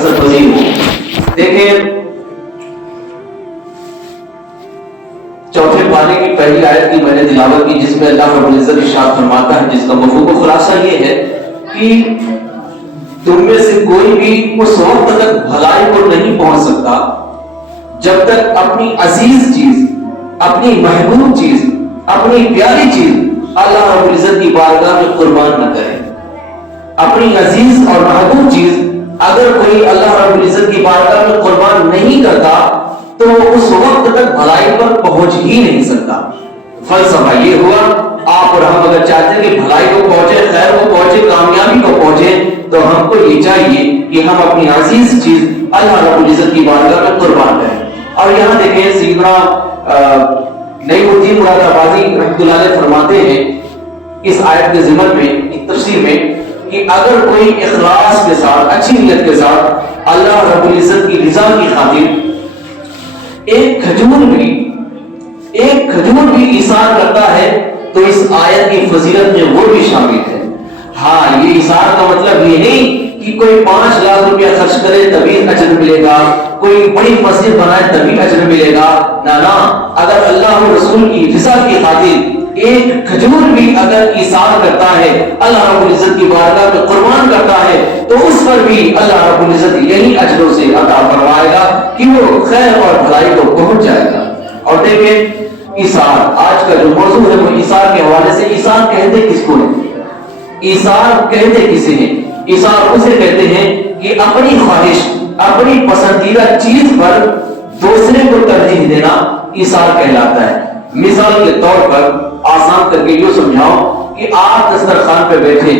اثر پذیر ہو۔ دیکھیں چوتھے پارے کی پہلی آیت کی میں نے تلاوت کی، جس میں اللہ رب العزت ارشاد فرماتا ہے، جس کا مفہوم و خلاصہ یہ ہے کہ تم میں سے کوئی بھی اس وقت تک بھلائی کو نہیں پہنچ سکتا جب تک اپنی عزیز چیز، اپنی محبوب چیز، اپنی پیاری چیز اللہ رب العزت کی بارگاہ میں قربان نہ کرے۔ اپنی عزیز اور محبوب چیز اگر کوئی اللہ رب العزت کی بارگاہ میں قربان نہیں کرتا تو اس وقت تک بھلائی پر پہنچ ہی نہیں سکتا۔ فلسفہ یہ ہوا، آپ اور ہم اگر چاہتے ہیں کہ بھلائی کو پہنچے، خیر کو پہنچے، کامیابی کو پہنچے، تو ہم کو یہ چاہیے کہ ہم اپنی عزیز چیز اللہ رب العزت کی بارگاہ میں قربان کریں۔ اور یہاں دیکھیں سیدنا نعیم الدین مرادآبادی رحمۃ اللہ علیہ فرماتے ہیں اس آیت کے ضمن میں، تفسیر میں، کہ اگر کوئی اخلاص کے ساتھ، اچھی نیت کے ساتھ اللہ رب العزت کی رضا کی خاطر ایک کھجور بھی ایثار کرتا ہے تو اس آیت کی فضیلت میں وہ بھی شامل ہے۔ ہاں، یہ ایثار کا مطلب یہ نہیں کہ کوئی 5 لاکھ روپیہ خرچ کرے تبھی اجر ملے گا، کوئی بڑی مسجد بنائے تبھی اجر ملے گا، نہ، اگر اللہ و رسول کی رضا کی خاطر ایک کھجور بھی اگر ایثار کرتا ہے، اللہ رب العزت کی بارگاہ میں قربان کرتا ہے، تو اس پر بھی اللہ رب العزت یہی اجروں سے عطا فرمائے گا کہ وہ خیر اور بھلائی کو پہنچ جائے گا۔ اور دیکھیں ایثار، آج کا جو موضوع ہے وہ ایثار کے حوالے سے، ایثار کہتے کس کو ہیں؟ ایثار کہتے کسے ہیں؟ ایثار اسے کہتے ہیں کہ اپنی خواہش، اپنی پسندیدہ چیز پر دوسرے کو ترجیح دینا ایثار کہلاتا ہے۔ مثال کے طور پر آسان کر کے یہ سمجھاؤ کہ آپ دسترخوان پہ بیٹھے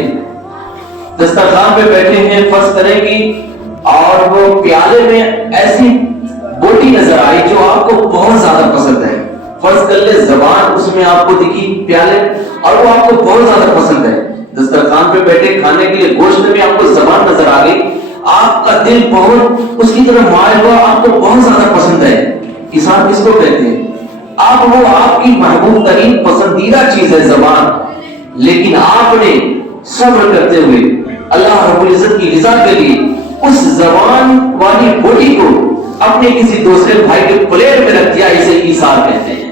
ہیں، فرض کریں کہ اور وہ پیالے میں ایسی بوٹی نظر آئی جو آپ کو بہت زیادہ پسند ہے، فرض کر لے زبان اس میں آپ کو دکھی پیالے اور وہ آپ کو بہت زیادہ پسند ہے، دسترخوان پہ بیٹھے کھانے کے لیے گوشت میں آپ کو زبان نظر آ گئی، آپ کا دل بہت اس کی طرف مائل ہوا، آپ کو بہت زیادہ پسند ہے۔ ایثار کس کو کہتے ہیں؟ آپ کی محبوب ترین پسندیدہ چیز ہے زبان، لیکن آپ نے صبر کرتے ہوئے اللہ رب العزت کی رضا کے لیے اس زبان والی بوٹی کو اپنے کسی دوسرے بھائی کے پلیٹ میں رکھ دیا، اسے ایثار کہتے ہیں۔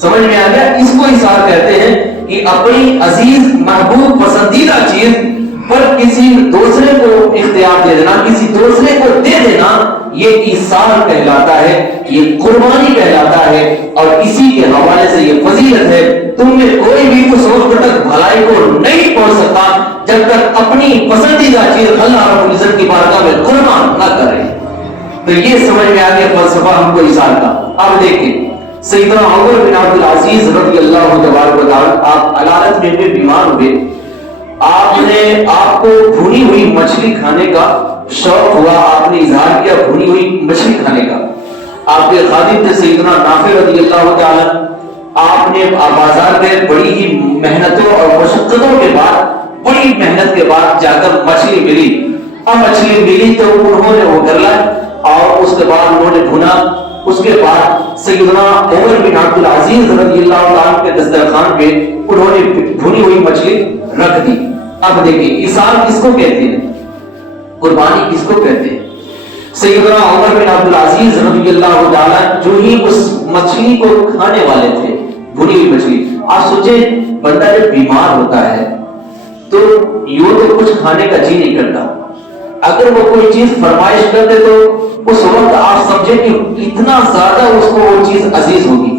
سمجھ میں آ گیا؟ اس کو ایثار کہتے ہیں کہ اپنی عزیز محبوب پسندیدہ چیز پر کسی دوسرے کو اختیار دے دینا، کسی دوسرے کو دے دینا، یہ ایثار کہلاتا ہے، یہ قربانی کہلاتا ہے۔ اور اسی کے حوالے سے یہ فضیلت ہے، تم میں کوئی بھی اس وقت تک بھلائی کو نہیں پہنچ سکتا جب تک اپنی پسندیدہ چیز اللہ رب العزت کی بارگاہ میں قربان نہ کرے۔ تو یہ سمجھ میں آ گیا فلسفہ ہم کو ایثار کا۔ اب دیکھیں سیدنا عمر بن عبد العزیز رضی اللہ تبارک و تعالی، آپ علالت میں بیمار ہوئے، آپ کو بھونی ہوئی مچھلی کھانے کا شوق ہوا، آپ نے اظہار کیا بھونی ہوئی مچھلی کھانے کا۔ آپ کے خادم تھے سیدنا نافع رضی اللہ تعالی، آپ نے بازار میں بڑی ہی محنتوں اور مشقتوں کے بعد، بڑی محنت کے بعد جا کر مچھلی ملی۔ اب مچھلی ملی تو انہوں نے وہ کر لا اور اس کے بعد انہوں نے بھونا، اس کے بعد سیدنا عمر بن عبد العزیز رضی اللہ عنہ کے دسترخوان پہ انہوں نے بھونی ہوئی مچھلی رکھ دی۔ اب دیکھیں ایثار کس کو کہتے ہیں، قربانی کس کو کہتے ہیں؟ سیدنا عمر بن عبد العزیز رضی اللہ عنہ جو ہی اس مچھلی کو کھانے والے تھے، بھونی ہوئی مچھلی، آپ سوچیں بندہ جب بیمار ہوتا ہے تو یوں تو کچھ کھانے کا جی نہیں کرتا، اگر وہ کوئی چیز فرمائش کرتے تو اس وقت آپ سمجھیں کہ اتنا زیادہ اس کو وہ چیز عزیز ہوگی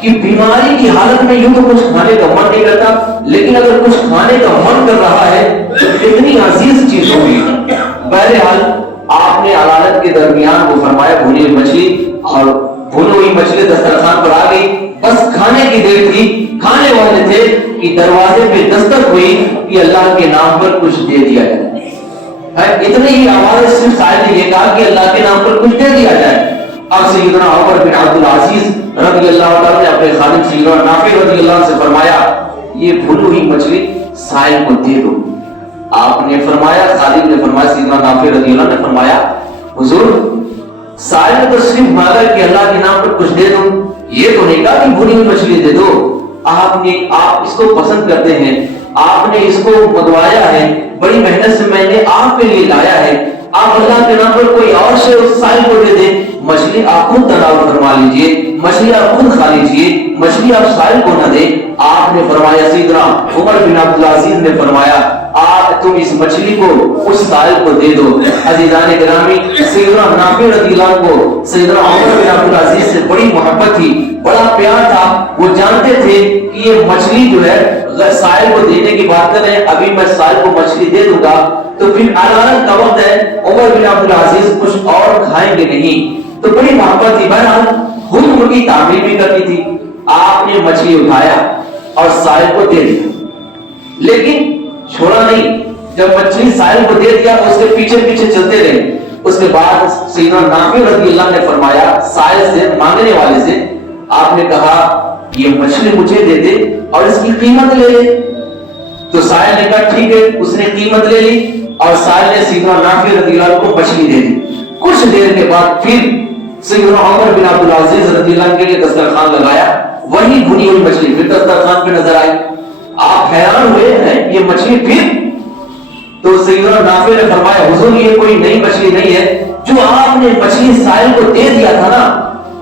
کہ بیماری کی حالت میں یوں تو کچھ کھانے کا من نہیں کرتا، لیکن اگر کچھ کھانے کا من کر رہا ہے تو اتنی عزیز چیز ہوگی۔ بہرحال آپ نے علالت کے درمیان وہ فرمایا بھونی ہوئی مچھلی، اور بھونی ہوئی مچھلی دسترخوان پر آ گئی، بس کھانے کی دیر تھی، کھانے والے تھے کہ دروازے پہ دستک ہوئی کہ اللہ کے نام پر کچھ دے دیا جائے۔ اتنی ہی آواز صرف صاحب نے یہ کہا کہ اللہ کے نام پر کچھ دے دیا جائے۔ اب سیدنا عمر بن عبد العزیز رضی اللہ عنہ نے اپنے خادم سیدنا نافع رضی اللہ عنہ سے فرمایا یہ بھونی ہوئی مچھلی سائل کو دے دو۔ آپ نے فرمایا، خادم نے فرمایا، سیدنا نافع رضی اللہ عنہ نے فرمایا حضور سائل نے تو صرف مانگا کہ اللہ کے نام پر کچھ دے دو، یہ تو نہیں کہا کہ بھونی ہوئی مچھلی دے دو۔ آپ اس کو پسند کرتے ہیں، آپ نے اس کو منگوایا ہے، بڑی محنت سے میں نے آپ کے لیے لایا ہے، آپ اللہ کے نام پر کوئی اور شے اس سائل کو دے دیں، مچھلی آپ خود تناول فرما لیجئے، مچھلی آپ خود کھا لیجئے، مچھلی آپ سائل کو نہ دیں۔ آپ نے فرمایا، سیدنا عمر بن عبدالعزیز نے فرمایا، آپ تم اس مچھلی کو اس سائل کو دے دو۔ عزیزان گرامی، سیدنا نافع رضی اللہ عنہ کو سیدنا عمر بن عبدالعزیز سے بڑی محبت تھی، بڑا پیار تھا۔ وہ جانتے تھے کہ یہ مچھلی جو ہے سائل کو دینے کی بات کر رہے ہیں، ابھی میں سائل کو مچھلی دے دوں گا تو پھر اذان کا وقت ہے، عمر بن عبدالعزیز کچھ اور کھائیں گے نہیں، تو بڑی محبت تھی۔ بہرحال خود ان کی تعمیر بھی کرنی تھی۔ آپ نے مچھلی اٹھایا اور سائل کو دے دیا، لیکن چھوڑا نہیں۔ جب مچھلی سائل کو دے دیا اس کے پیچھے پیچھے چلتے رہے۔ اس کے بعد سیدنا نافع رضی اللہ نے فرمایا سائل سے، مانگنے والے سے، آپ نے کہا یہ مچھلی مجھے دے دے اور اس کی قیمت لے لے۔ تو سائل نے کہا ٹھیک ہے، اس نے قیمت لے لی اور سائل نے سیدنا نافع رضی اللہ کو مچھلی دے دی۔ کچھ دیر کے بعد پھر سیدنا عمر بن عبدالعزیز رضی اللہ عنہ کے لیے دسترخوان لگایا، وہی بھنی ہوئی مچھلی پھر دسترخوان پہ نظر آئی۔ آپ حیران ہوئے ہیں یہ مچھلی پھر؟ تو سیدنا نافع نے فرمایا حضور یہ کوئی نئی مچھلی نہیں ہے، جو آپ نے مچھلی سائل کو دے دیا تھا نا،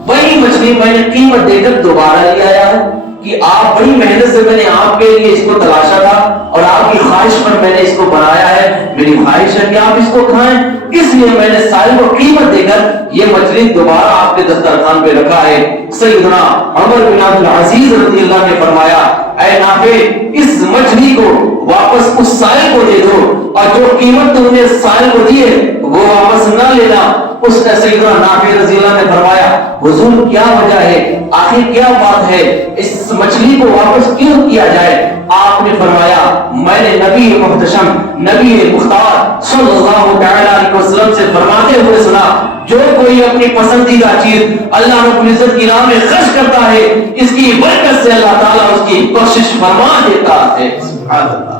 وہی مچھلی میں نے قیمت دے کر دوبارہ لے آیا ہے، کہ آپ بڑی محنت سے میں نے آپ کے لیے اس کو تلاشا تھا اور آپ کی خواہش پر میں نے اس کو بنایا ہے، میری خواہش ہے کہ آپ اس کو کھائیں، اس لیے میں نے سائل کو قیمت دے کر یہ مچھلی دوبارہ آپ کے دسترخوان پہ رکھا ہے۔ سیدنا عمر بن عبدالعزیز رضی اللہ نے فرمایا اے نافع اس مچھلی کو واپس اس سائل کو دے دو اور جو قیمت تم نے سائل کو دی ہے وہ واپس نہ لینا۔ اس نے سیدنا نافع رضی اللہ نے فرمایا حضور کیا وجہ ہے، آخر کیا بات ہے، اس مچھلی کو واپس کیوں کیا جائے؟ آپ نے فرمایا میں نے نبی محتشم نبی مختار صلی اللہ علیہ وسلم سے فرماتے ہوئے سنا جو کوئی اپنی پسندیدہ چیز اللہ رب العزت کی راہ میں خرچ کرتا ہے اس کی برکت سے اللہ تعالیٰ اس کی بخشش فرما دیتا ہے۔ سبحان اللہ۔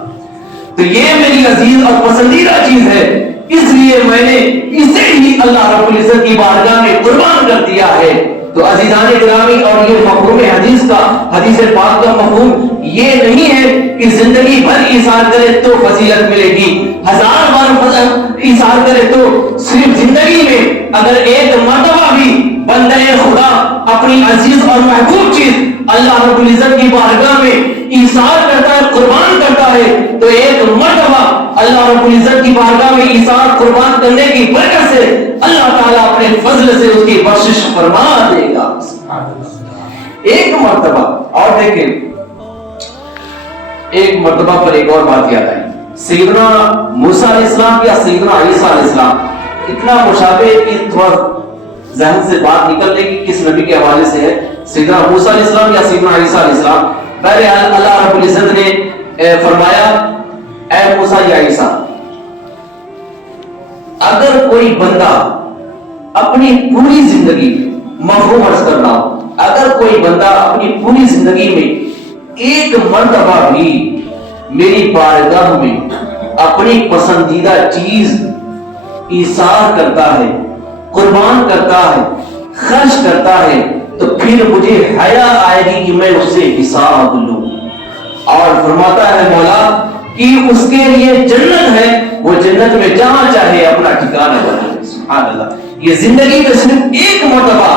تو یہ میری عزیز اور پسندیدہ چیز ہے، اس لیے میں نے اسے ہی اللہ رب العزت کی بارگاہ میں قربان کر دیا ہے۔ تو عزیزان گرامی، اور یہ مفہوم حدیث کا، حدیث پاک کا مفہوم یہ نہیں ہے کہ زندگی بھر ایثار کرے تو فضیلت ملے گی، ہزار بار ایثار کرے تو، صرف زندگی میں اگر ایک مرتبہ بھی بندہ خدا اپنی عزیز اور محبوب چیز اللہ رب العزت کی بارگاہ میں ایثار کرتا ہے، قربان کرتا ہے، تو ایک مرتبہ اللہ رب العزت کی بارگاہ میں ایثار قربان کرنے کی برکت سے اللہ تعالیٰ اپنے فضل سے اس کی بخشش فرما دے گا۔ ایک مرتبہ، اور دیکھیں ایک مرتبہ پر ایک اور بات یاد آئی، سیدنا موسیٰ علیہ السلام یا سیدنا عیسیٰ علیہ السلام، اتنا مشابہ کہ تھوڑا ذہن سے بات نکل لے کہ کس نبی کے حوالے سے ہے، سیدنا موسیٰ علیہ السلام یا سیدنا عیسیٰ علیہ السلام۔ بہرحال اللہ رب العزت نے فرمایا اے موسیٰ یا عیسیٰ، اگر کوئی بندہ اپنی پوری زندگی، مفہوم عرض کرنا ہو، اگر کوئی بندہ اپنی پوری زندگی میں ایک مرتبہ بھی میری بارگاہ میں اپنی پسندیدہ چیز ایثار کرتا ہے، قربان کرتا ہے، خرچ کرتا ہے، تو پھر مجھے حیا آئے گی کہ میں اس سے حساب لوں۔ اور فرماتا ہے مولا کہ اس کے لیے جنت ہے، وہ جنت میں جہاں چاہے اپنا ٹھکانہ بنائے۔ سبحان اللہ۔ یہ زندگی میں صرف ایک مرتبہ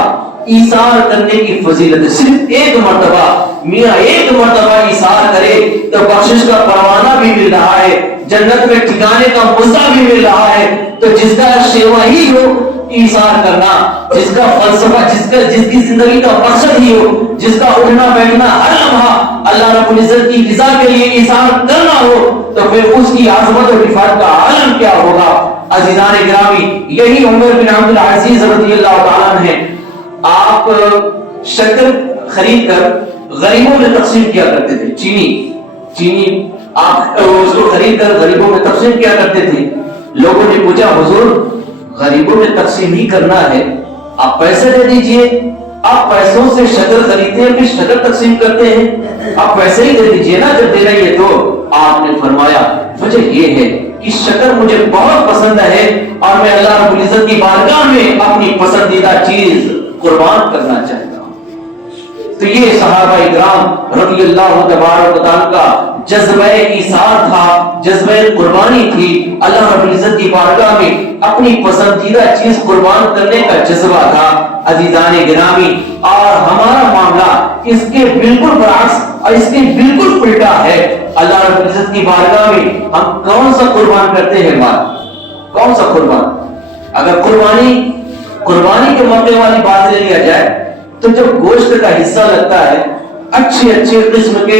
ایثار کرنے کی فضیلت ہے، صرف ایک مرتبہ، میاں ایک مرتبہ ایثار کرے تو بخشش کا پروانہ بھی مل رہا ہے، جنت میں ٹھکانے کا مزہ بھی مل رہا ہے۔ تو جس کا شیوا ہی ہو ایثار کرنا، جس کا فلسفہ، جس کی زندگی کا مقصد ہی ہو، جس کا اٹھنا بیٹھنا ہر لمحہ اللہ رب العزت کی رضا کے لیے ایثار کرنا ہو، تو پھر اس کی عظمت اور رفعت کا عالم کیا ہوگا۔ عزیزان گرامی، یہی عمر بن عبدالعزیز رضی اللہ تعالیٰ عنہ ہے، آپ شکر خرید کر غریبوں میں تقسیم کیا کرتے تھے، چینی آپ اس کو خرید کر غریبوں میں تقسیم کیا کرتے تھے۔ لوگوں نے پوچھا حضور غریبوں میں تقسیم ہی کرنا ہے، آپ پیسے دے دیجئے، آپ پیسوں سے شکر خریدتے ہیں پھر شکر تقسیم کرتے ہیں، آپ پیسے ہی دے دیجئے نا جب دے رہی ہے تو۔ آپ نے فرمایا وجہ یہ ہے کہ شکر مجھے بہت پسند ہے اور میں اللہ رب العزت کی بارگاہ میں اپنی پسندیدہ چیز قربان کرنا چاہتا ہوں۔ تو تو یہ صحابہ اکرام رضی اللہ تبارک و تعالیٰ کا جذبہ ایثار تھا، جذبہ قربانی تھی، اللہ رب العزت کی بارگاہ میں اپنی پسندیدہ چیز قربان کرنے کا جذبہ تھا۔ عزیزان گرامی، اور ہمارا معاملہ اس کے بالکل برعکس اور اس کے بالکل الٹا ہے۔ اللہ رب العزت کی بارگاہ میں ہم کون سا قربان کرتے ہیں؟ مال کون سا قربان؟ اگر قربانی کے موقع والی بات لے لیا جائے تو جب گوشت کا حصہ لگتا ہے، اچھے اچھے قسم کے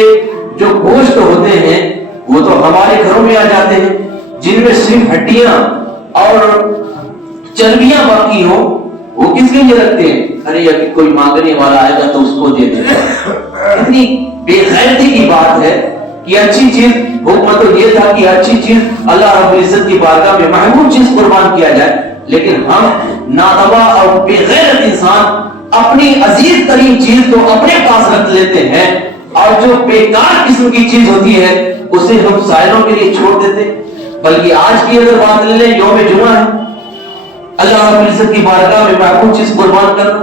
جو گوشت ہوتے ہیں وہ تو ہمارے گھروں میں آ جاتے ہیں، جن میں صرف ہڈیاں اور چربیاں باقی ہوں، وہ کس کے لیے رکھتے ہیں؟ ارے ابھی کوئی مانگنے والا آئے گا تو اس کو دے دیں۔ اتنی بے غیرتی کی بات ہے کہ اچھی چیز، حکم تو یہ تھا کہ اچھی چیز اللہ رب العزت کی بارگاہ میں محبوب چیز قربان کیا جائے، لیکن ہم ناتوا اور بے غیرت انسان اپنی عزیز ترین چیز کو اپنے پاس رکھ لیتے ہیں، اور جو بیکار قسم کی چیز ہوتی ہے اسے ہم سائلوں کے لیے چھوڑ دیتے۔ بلکہ آج کی اگر بات لے لیں، یوم جمعہ ہے، اللہ رب العزت کی بارگاہ میں محبوب چیز قربان کرنا۔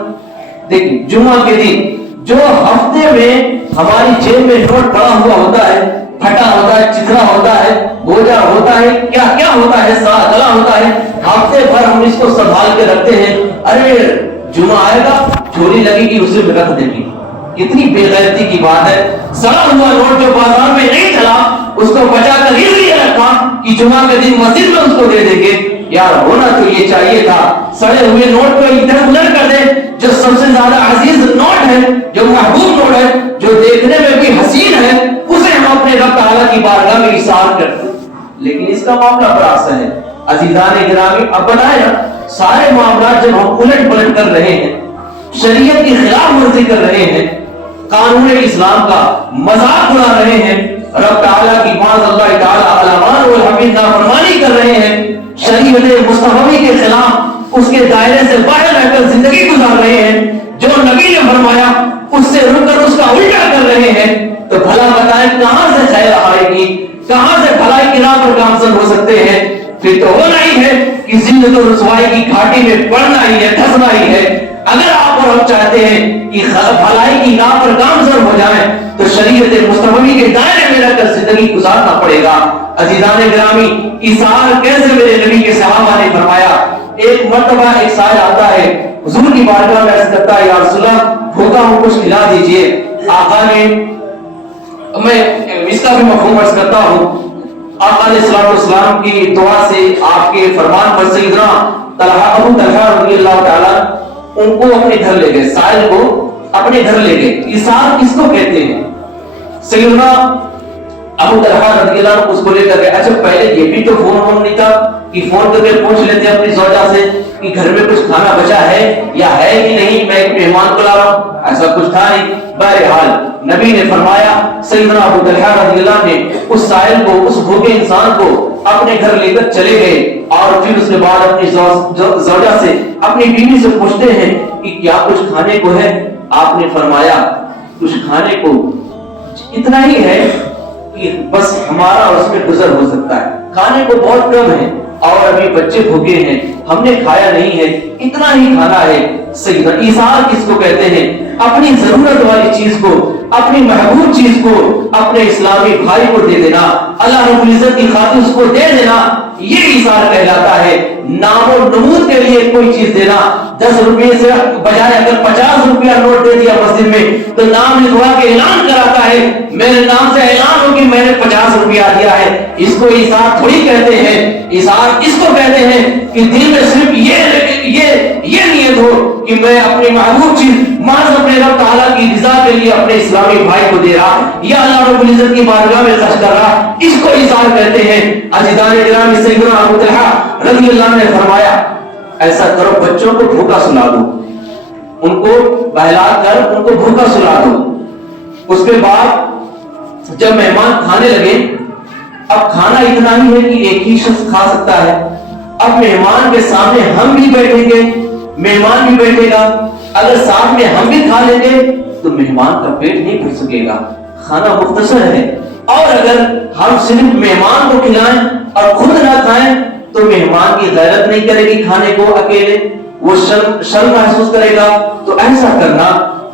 دیکھیں جمعہ کے دن جو ہفتے میں ہماری جیب میں نوٹ پڑا ہوا ہوتا ہے، پھٹا ہوتا ہے، چترا ہوتا ہے، بوجھا ہوتا ہے، کیا کیا ہوتا ہے، سارا گلا ہوتا ہے، ہفتے بھر ہم اس کو سنبھال کے رکھتے ہیں۔ ارے جمعہ آئے گا، چوری لگے گی، اسے بھی رکھ دیں گے۔ کتنی بے غیرتی کی بات ہے۔ سڑا ہوا نوٹ جو بازار میں نہیں چلا اس کو بچا کر اس لیے رکھا کہ جمعہ کے دن مسجد میں اس کو دے دیں گے۔ یار ہونا تو یہ چاہیے تھا سڑے ہوئے نوٹ کو ادھر ادھر کر دے، جو سب سے زیادہ عزیز نوٹ ہے، جو محبوب نوٹ ہے، جو دیکھنے میں بھی حسین ہے، اسے ہم اپنے رب تعالیٰ کی بارگاہ میں ایثار کرتے ہیں۔ لیکن اس کا معاملہ بڑا سا ہے۔ عزیزان گرامی، اب بتائیں نا، سارے معاملات جب ہم الٹ پلٹ کر رہے ہیں، شریعت کی خلاف ورزی کر رہے ہیں، قانون اسلام کا مذاق اڑا رہے ہیں، رب تعالیٰ کی معاذ اللہ تعالیٰ علمان والحمید نافرمانی کر رہے ہیں، شریعت مصطفی کے خلاف اس کے دائرے سے باہر رہ کر زندگی گزار رہے ہیں، جو نبی نے فرمایا اس سے رک کر اس کا الٹا کر رہے ہیں، تو بھلا بتائیں کہاں سے خیر آئے گی؟ کہاں سے بھلائی کی راہ پر گامزن ہو سکتے ہیں؟ پھر تو ہونا ہی ہے کہ ذلت و رسوائی کی گھاٹی میں پڑنا ہی ہے، دھسنا ہی ہے۔ اگر آپ اور ہم چاہتے ہیں کہ بھلائی کی راہ پر گامزن ہو جائیں تو شریعت مصطفی کے دائرے میں رہ کر زندگی گزارنا پڑے گا۔ عزیزان گرامی، ایثار کیسے میرے نبی کے صحابہ نے فرمایا۔ ایک مرتبہ ایک سائل آتا ہے، حضور کی بارگاہ میں عرض کرتا ہے، یا رسول اللہ بھوکا ہوں، کچھ کھلا دیجئے۔ آقا نے، میں اس کا بھی مفہوم عرض کرتا ہوں، آقا علیہ السلام کی دعا سے، آپ کے فرمان پر سیدنا ابو طلحہ رضی اللہ تعالیٰ ان کو اپنے گھر لے گئے، سائل کو اپنے گھر لے گئے۔ ایثار کس کو کہتے ہیں؟ سیدنا ابو طلحہ رضی اللہ عنہ اس کو لے کر گئے۔ اچھا پہلے یہ بھی تو فون نہیں تھا کہ فون کر کے پوچھ لیتے اپنی زوجہ سے کہ گھر میں کچھ کھانا بچا ہے یا ہے کہ نہیں، میں ایک مہمان کو لا رہا ہوں، ایسا کچھ تھا نہیں۔ بہرحال نبی نے فرمایا، سیدنا ابو طلحہ رضی اللہ نے اس سائل کو، اس بھوکے انسان کو اپنے گھر لے کر چلے گئے، اور پھر اس کے بعد اپنی زوجہ سے، اپنی بیوی سے پوچھتے ہیں کہ کیا کچھ کھانے کو ہے؟ آپ نے فرمایا کچھ کھانے کو اتنا ہی ہے کہ بس ہمارا اس میں گزر ہو سکتا ہے، کھانے کو بہت کم ہے اور ابھی بچے بھوکے ہیں، ہم نے کھایا نہیں ہے، اتنا ہی کھانا ہے۔ سیدنا ایثار کس کو کہتے ہیں؟ اپنی ضرورت والی چیز کو، اپنی محبوب چیز کو اپنے اسلامی بھائی کو دے دینا، اللہ رب العزت کی خاطر اس کو دے دینا، یہ ایثار کہلاتا ہے۔ نام و نمود کے لیے کوئی چیز دینا، 10 روپے سے بجائے اگر 50 روپیہ نوٹ دے دیا مسجد میں تو نام لکھوا کے اعلان کراتا ہے، میرے نام سے اعلان ہو کہ میں نے 50 روپیہ دیا ہے، اس کو ایثار تھوڑی کہتے ہیں۔ ایثار اس کو کہتے ہیں کہ دل میں صرف یہ نیت ہو کہ میں اپنی محبوب چیز محض اپنے رب تعالیٰ کی رضا کے لیے اپنے اسلامی بھائی کو دے رہا یا اللہ رب العزت کی بارگاہ میں خرچ کر رہا، اس کو ایثار کہتے ہیں۔ عزیزان گرامی، سیدنا ابو طلحہ رضی اللہ نے فرمایا ایسا کرو، بچوں کو بھوکا سلا دو، ان کو بہلا کر ان کو بھوکا سلا دو۔ اس کے بعد جب مہمان کھانے لگے، اب کھانا اتنا ہی ہے کہ ایک ہی شخص کھا سکتا ہے، اب مہمان کے سامنے ہم بھی بیٹھیں گے، مہمان بھی بیٹھے گا، اگر ساتھ میں ہم بھی کھا لیں گے تو مہمان کا پیٹ نہیں بھر سکے گا، کھانا مختصر ہے، اور اگر ہم صرف مہمان کو کھلائیں اور خود نہ کھائیں تو مہمان کی غیرت نہیں کرے گی کھانے کو اکیلے، وہ شرم محسوس کرے گا۔ تو ایسا کرنا،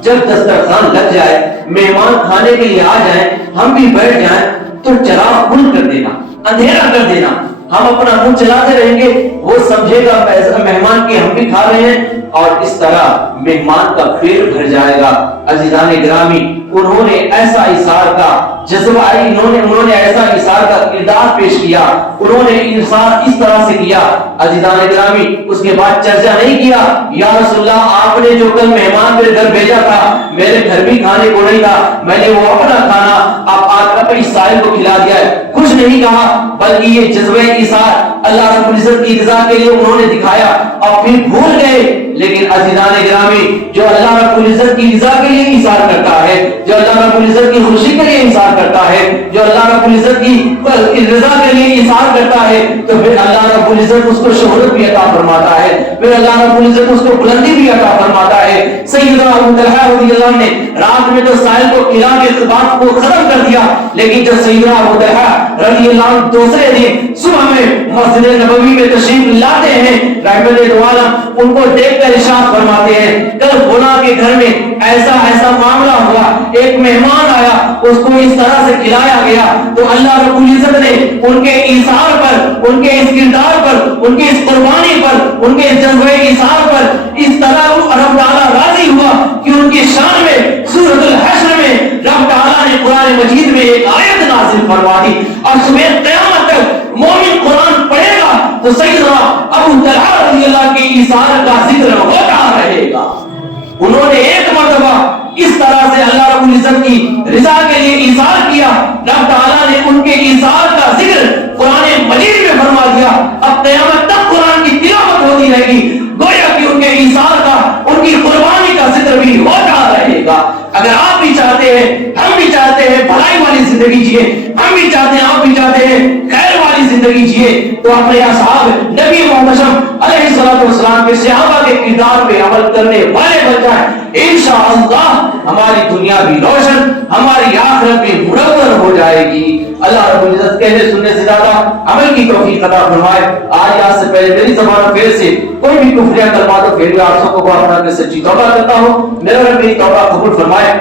جب دسترخوان لگ جائے، مہمان کھانے کے لیے آ جائیں، ہم بھی بیٹھ جائیں تو چراغ بند کر دینا، اندھیرا کر دینا. ہم اپنا منہ چلاتے رہیں گے، وہ سمجھے گا مہمان کی ہم بھی کھا رہے ہیں، اور اس طرح مہمان کا پیٹ بھر جائے گا. عزیزان گرامی، انہوں نے ایسا اثار کا جذبہ، انہوں نے ایسا اثار کا کردار پیش کیا، انہوں نے انصاف اس طرح سے کیا. عزیزان گرامی، اس کے بعد چرچا نہیں کیا یا رسول اللہ آپ نے جو کل مہمان میرے گھر بھیجا تھا، میرے گھر بھی کھانے کو نہیں تھا، میں نے وہ اپنا کھانا آپ اپنے سائل کو کھلا دیا ہے. کچھ نہیں کہا، بلکہ یہ جذبہ اثار اللہ رب العزت کی رضا کے لیے انہوں نے دکھایا اور پھر بھول گئے. لیکن عزیزان گرامی، جو اللہ رب العزت کی رضا کے لیے اثار کرتا ہے، جو اللہ رب العزت کی خوشی کے لیے اثار کرتا ہے، جو اللہ رب العزت کی رضا کے لیے اثار کرتا ہے، تو پھر اللہ رب العزت اس کو شہرت بھی عطا فرماتا ہے، پھر اللہ رب العزت اس کو بلندی بھی عطا فرماتا ہے. سیدنا ابو طلحہ رضی اللہ عنہ نے رات میں تو سائل کو کھلا کے اس بات کو ختم کر دیا، لیکن جب سیدنا ابو طلحہ رضی اللہ عنہ دوسرے دن صبح میں مسجد نبوی میں تشریف لاتے ہیں، رحمت اللہ ان کو دیکھ کر ارشاد فرماتے ہیں کل فلاں کے گھر میں ایسا معاملہ ہوا، ایک مہمان آیا، اس کو اس طرح سے کھلایا گیا. تو اللہ رب العزت نے ان کے ایثار پر، ان کے اس کردار پر، ان کے اس قربانی پر، ان کے اس جذبہ ایثار پر اس طرح رب تعالیٰ راضی ہوا کہ ان کی شان میں سورۃ الحشر میں رب تعالیٰ نے قرآن مجید میں ایک آیت نازل فرما دی، اور صبح قیامت تک مومن قرآن پڑھے گا تو سیدنا ابو طلحہ رضی اللہ کی ایثار کا ذکر ہوتا رہے گا. انہوں نے ایک مرتبہ اس طرح سے اللہ رب العزت کی رضا کے لیے ایثار کیا، رب تعالیٰ نے ان کے ایثار کا ذکر قرآن مجید میں فرما دیا. اب قیامت تک قرآن کی تلاوت ہوتی رہے گی، گویا کہ ان کے ایثار کا، ان کی قربانی کا ذکر بھی ہوتا رہے گا. اگر آپ بھی چاہتے ہیں، ہم بھی چاہتے ہیں بھلائی والی زندگی جیے، ہم بھی چاہتے ہیں، آپ بھی چاہتے ہیں خیر والی زندگی جیے، تو اپنے اصحاب نبی محمد علیہ الصلوۃ والسلام کے صحابہ کے کردار پہ عمل کرنے والے بن جائیں. انشاءاللہ ہماری دنیا بھی روشن، ہماری آخرت بھی منور ہو جائے گی. اللہ رب العزت کہنے سننے سے زیادہ عمل کی توفیق عطا فرمائے. آج سے پہلے میری زبان پھر سے کوئی بھی کفریہ کلمات اور پھر بھی آپ سب کو اپنا سچی توبہ کرتا ہوں. میرا رب میری توبہ قبول فرمائے.